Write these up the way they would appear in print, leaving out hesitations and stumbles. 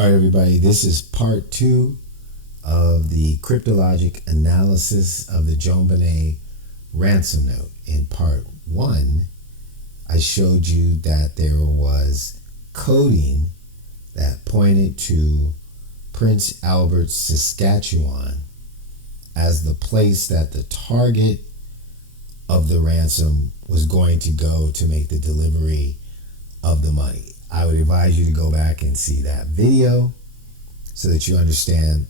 All right, everybody, this is part 2 of the cryptologic analysis of the JonBenet Ransom Note. In part 1, I showed you that there was coding that pointed to Prince Albert, Saskatchewan as the place that the target of the ransom was going to go to make the delivery of the money. I would advise you to go back and see that video so that you understand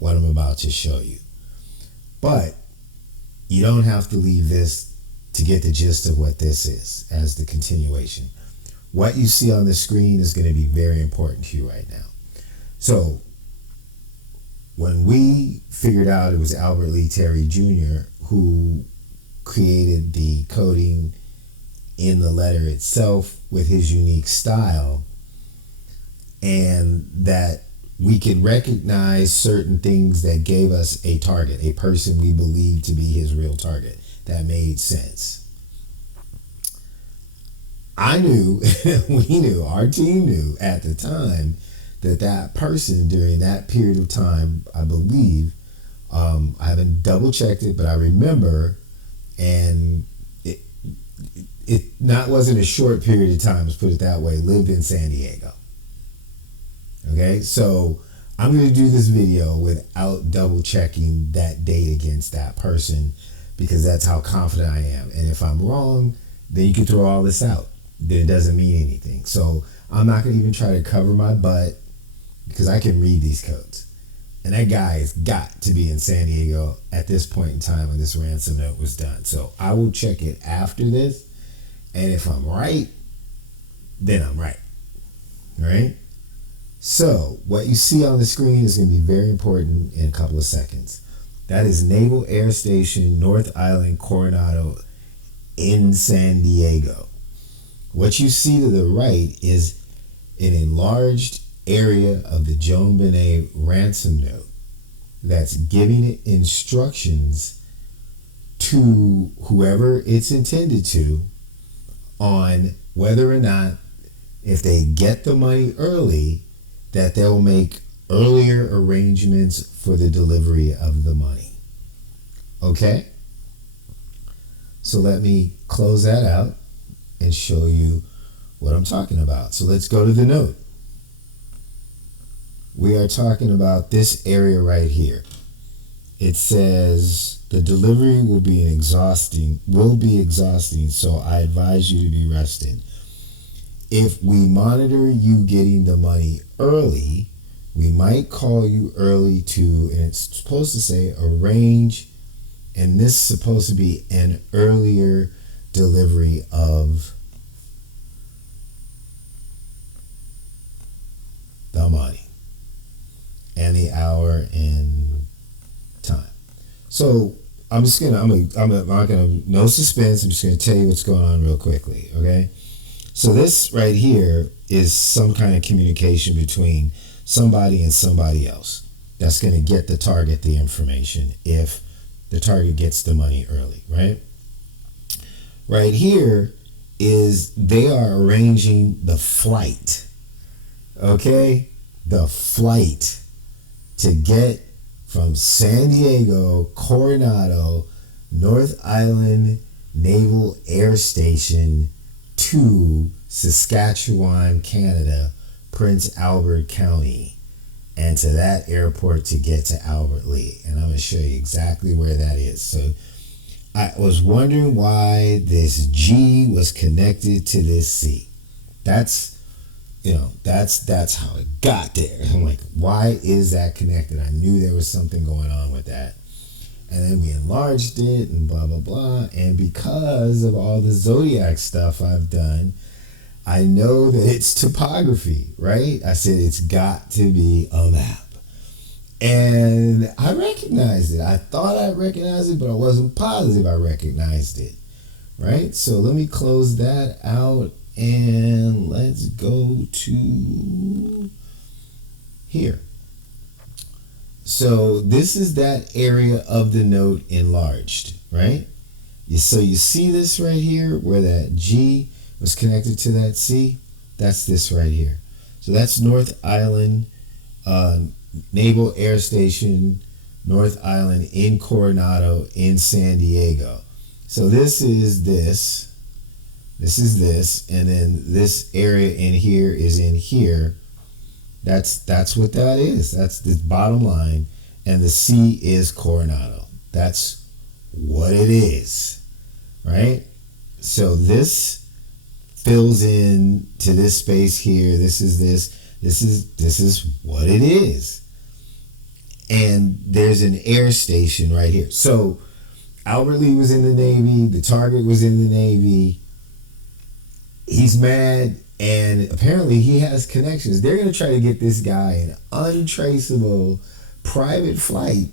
what I'm about to show you. But you don't have to leave this to get the gist of what this is as the continuation. What you see on the screen is going to be very important to you right now. So when we figured out it was Albert Lee Terry Jr. who created the coding in the letter itself with his unique style, and that we could recognize certain things that gave us a target, a person we believed to be his real target. That made sense. I knew, we knew, our team knew at the time that that person during that period of time, I believe, I haven't double checked it, but I remember, and it wasn't a short period of time, let's put it that way, lived in San Diego. Okay, so I'm going to do this video without double checking that date against that person, because that's how confident I am. And if I'm wrong, then you can throw all this out. Then it doesn't mean anything. So I'm not going to even try to cover my butt, because I can read these codes. And that guy has got to be in San Diego at this point in time when this ransom note was done. So I will check it after this. And if I'm right, then I'm right. Right? So what you see on the screen is going to be very important in a couple of seconds. That is Naval Air Station, North Island, Coronado in San Diego. What you see to the right is an enlarged area of the JonBenet Ransom Note that's giving it instructions to whoever it's intended to on whether or not, if they get the money early, that they'll make earlier arrangements for the delivery of the money. Okay? So let me close that out and show you what I'm talking about. So let's go to the note. We are talking about this area right here. It says the delivery will be exhausting, so I advise you to be rested. If we monitor you getting the money early, we might call you early to, and it's supposed to say arrange, and this is supposed to be an earlier delivery of the money and the hour and time. So I'm not gonna, no suspense, I'm just gonna tell you what's going on real quickly, okay? So this right here is some kind of communication between somebody and somebody else that's going to get the target the information if the target gets the money early, right? Right here is they are arranging the flight, okay? The flight to get from San Diego, Coronado, North Island Naval Air Station to Saskatchewan, Canada, Prince Albert County, and to that airport to get to Albert Lee. And I'm going to show you exactly where that is. So I was wondering why this G was connected to this C. That's how it got there. I'm like, why is that connected? I knew there was something going on with that. And then we enlarged it and blah, blah, blah. And because of all the zodiac stuff I've done, I know that it's topography, right? I said it's got to be a map. And I recognized it. I thought I recognized it, but I wasn't positive I recognized it, right? So let me close that out and let's go to here. So this is that area of the note enlarged, right? So you see this right here where that G was connected to that C? That's this right here. So that's North Island, uh, Naval Air Station, North Island in Coronado in San Diego. So this is this. This is this, and then this area in here is in here. That's what that is. That's the bottom line. And the C is Coronado. That's what it is, right? So this fills in to this space here. This is this. This is what it is. And there's an air station right here. So Albert Lee was in the Navy. The target was in the Navy. He's mad, and apparently he has connections. They're going to try to get this guy an untraceable private flight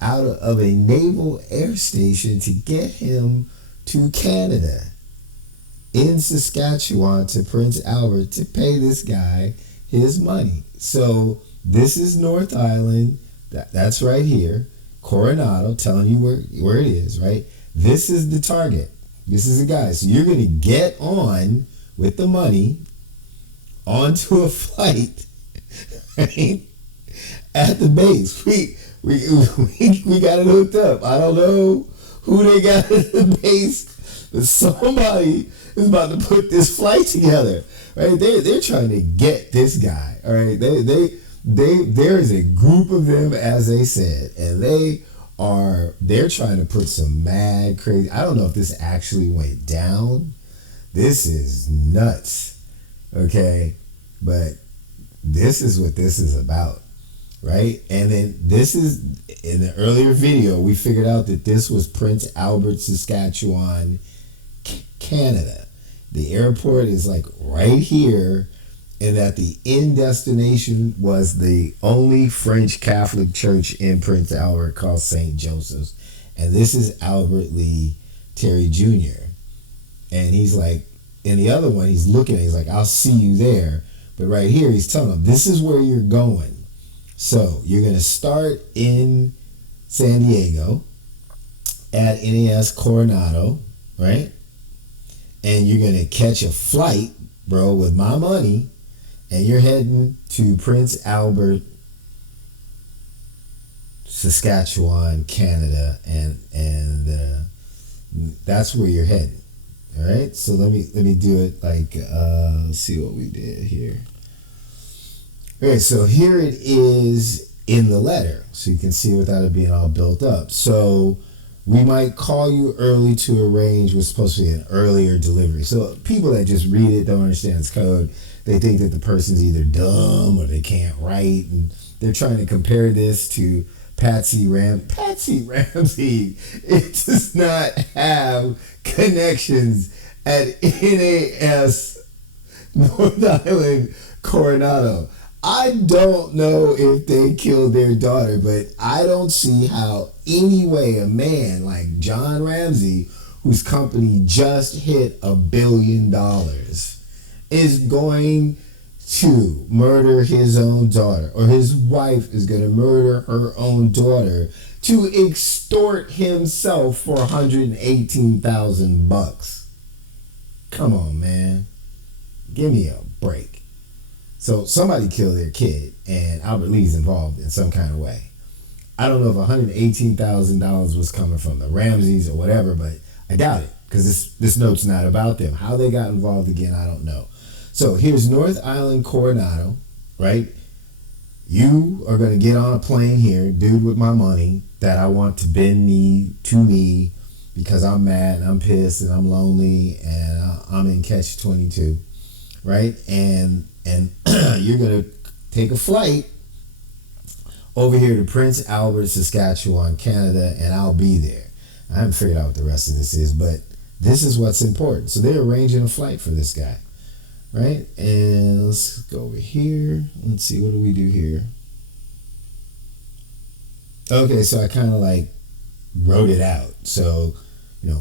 out of a naval air station to get him to Canada in Saskatchewan to Prince Albert to pay this guy his money. So this is North Island. That's right here. Coronado, telling you where it is, right? This is the target. This is the guy. So you're going to get on with the money onto a flight, right? At the base. We got it hooked up. I don't know who they got at the base, but somebody is about to put this flight together, right? They're trying to get this guy, all right? There is a group of them, as they said, and they're trying to put some mad crazy. I don't know if this actually went down. This is nuts, okay? But this is what this is about, right? And then this is, in the earlier video, we figured out that this was Prince Albert, Saskatchewan, Canada. The airport is like right here, and that the end destination was the only French Catholic church in Prince Albert called St. Joseph's. And this is Albert Lee Terry Jr. And he's like, in the other one, he's looking at it, he's like, I'll see you there. But right here, he's telling him, this is where you're going. So you're going to start in San Diego at NAS Coronado, right? And you're going to catch a flight, bro, with my money, and you're heading to Prince Albert, Saskatchewan, Canada, and that's where you're heading. All right, so let me do it like let's see what we did here. All right, so here it is in the letter, so you can see without it being all built up. So we might call you early to arrange what's supposed to be an earlier delivery. So people that just read it don't understand its code. They think that the person's either dumb or they can't write, and they're trying to compare this to Patsy Ramsey. It does not have connections at NAS North Island Coronado. I don't know if they killed their daughter, but I don't see how any way a man like John Ramsey, whose company just hit $1 billion, is going to murder his own daughter, or his wife is going to murder her own daughter to extort himself for $118,000. Come on, man. Give me a break. So somebody killed their kid, and Albert Lee's involved in some kind of way. I don't know if $118,000 was coming from the Ramseys or whatever, but I doubt it, because this note's not about them. How they got involved again, I don't know. So here's North Island Coronado, right? You are going to get on a plane here, dude with my money, that I want to bend knee to me because I'm mad and I'm pissed and I'm lonely and I'm in catch-22, right? And you're going to take a flight over here to Prince Albert, Saskatchewan, Canada, and I'll be there. I haven't figured out what the rest of this is, but this is what's important. So they're arranging a flight for this guy, right? And let's go over here. Let's see, what do we do here? Okay, so I kind of like wrote it out. So,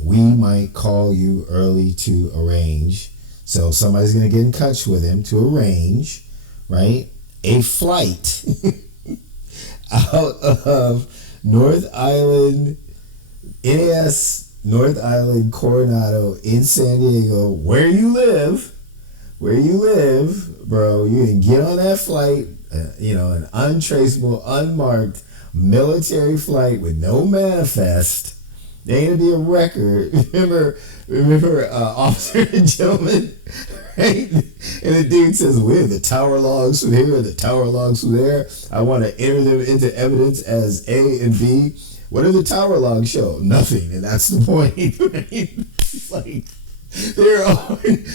we might call you early to arrange. So somebody's going to get in touch with him to arrange, right, a flight out of North Island, NAS North Island, Coronado in San Diego, where you live, bro. You can get on that flight an untraceable, unmarked military flight with no manifest. There ain't gonna be a record. Remember, officer and gentleman, right? And the dude says, "Where the tower logs from here, the tower logs from there. I want to enter them into evidence as A and B. What do the tower logs show? Nothing, and that's the point." Right? It's like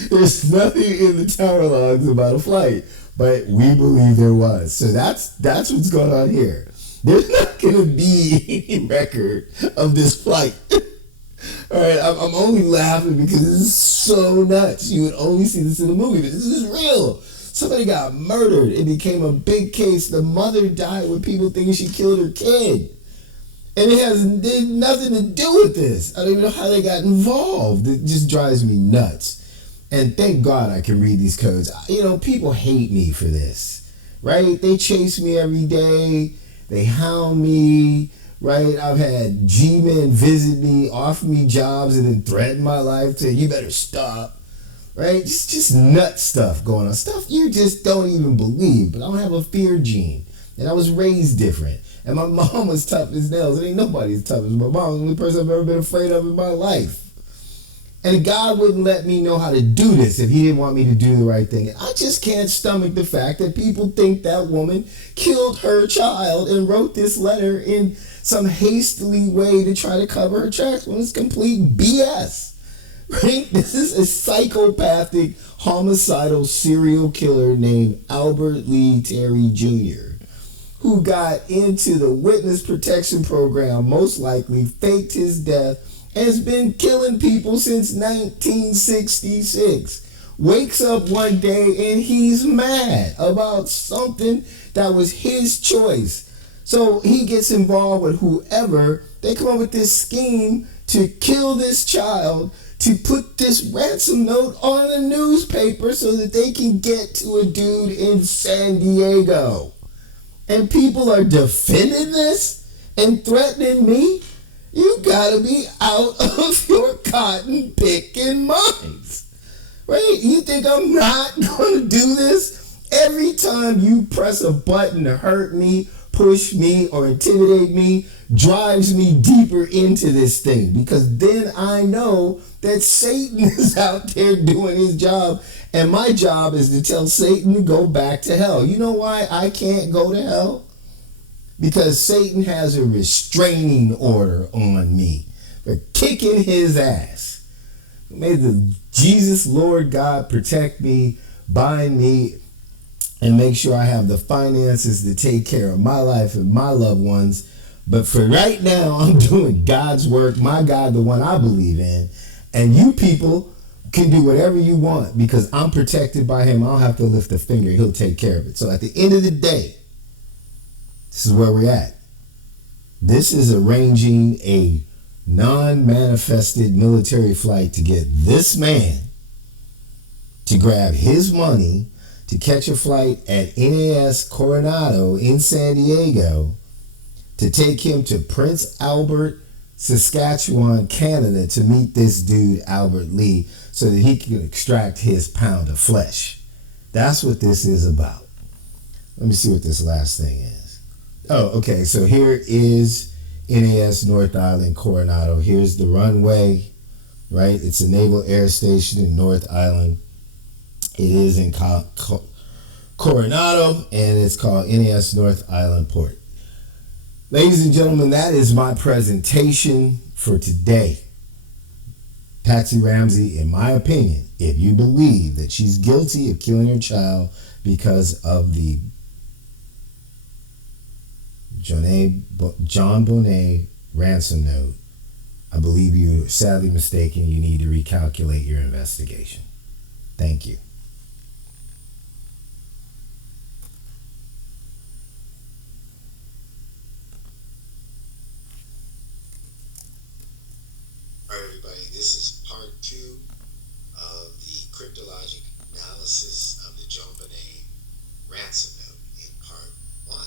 there's nothing in the tower logs about a flight, but we believe there was. So that's what's going on here. There's not going to be any record of this flight. All right, I'm only laughing because this is so nuts. You would only see this in the movie, but this is real. Somebody got murdered. It became a big case. The mother died with people thinking she killed her kid. And it did nothing to do with this. I don't even know how they got involved. It just drives me nuts. And thank God I can read these codes. People hate me for this, right? They chase me every day. They hound me, right? I've had G-men visit me, offer me jobs, and then threaten my life, saying, "You better stop," right? Just nut stuff going on. Stuff you just don't even believe. But I don't have a fear gene. And I was raised different. And my mom was tough as nails. It ain't nobody as tough as my mom. The only person I've ever been afraid of in my life. And God wouldn't let me know how to do this if he didn't want me to do the right thing. And I just can't stomach the fact that people think that woman killed her child and wrote this letter in some hastily way to try to cover her tracks when it's complete BS. Right? This is a psychopathic, homicidal serial killer named Albert Lee Terry Jr., who got into the witness protection program, most likely faked his death, and has been killing people since 1966. Wakes up one day and he's mad about something that was his choice. So he gets involved with whoever. They come up with this scheme to kill this child, to put this ransom note on the newspaper so that they can get to a dude in San Diego. And people are defending this and threatening me. You gotta be out of your cotton picking minds, right? You think I'm not gonna do this? Every time you press a button to hurt me, push me, or intimidate me, drives me deeper into this thing, because then I know that Satan is out there doing his job, and my job is to tell Satan to go back to hell. You know why I can't go to hell? Because Satan has a restraining order on me for kicking his ass. May the Jesus Lord God protect me, bind me, and make sure I have the finances to take care of my life and my loved ones. But for right now, I'm doing God's work, my God, the one I believe in. And you people can do whatever you want because I'm protected by him. I don't have to lift a finger. He'll take care of it. So at the end of the day, this is where we're at. This is arranging a non-manifested military flight to get this man to grab his money to catch a flight at NAS Coronado in San Diego to take him to Prince Albert, Saskatchewan, Canada to meet this dude, Albert Lee, so that he can extract his pound of flesh. That's what this is about. Let me see what this last thing is. Oh, okay, so here is NAS North Island, Coronado. Here's the runway, right? It's a Naval Air Station in North Island. It is in Coronado, and it's called NAS North Island Port. Ladies and gentlemen, that is my presentation for today. Patsy Ramsey, in my opinion, if you believe that she's guilty of killing her child because of the JonBenet Ransom Note, I believe you're sadly mistaken. You need to recalculate your investigation. Thank you. All right, everybody, this is part 2 of the cryptologic analysis of the JonBenet Ransom Note in part 1.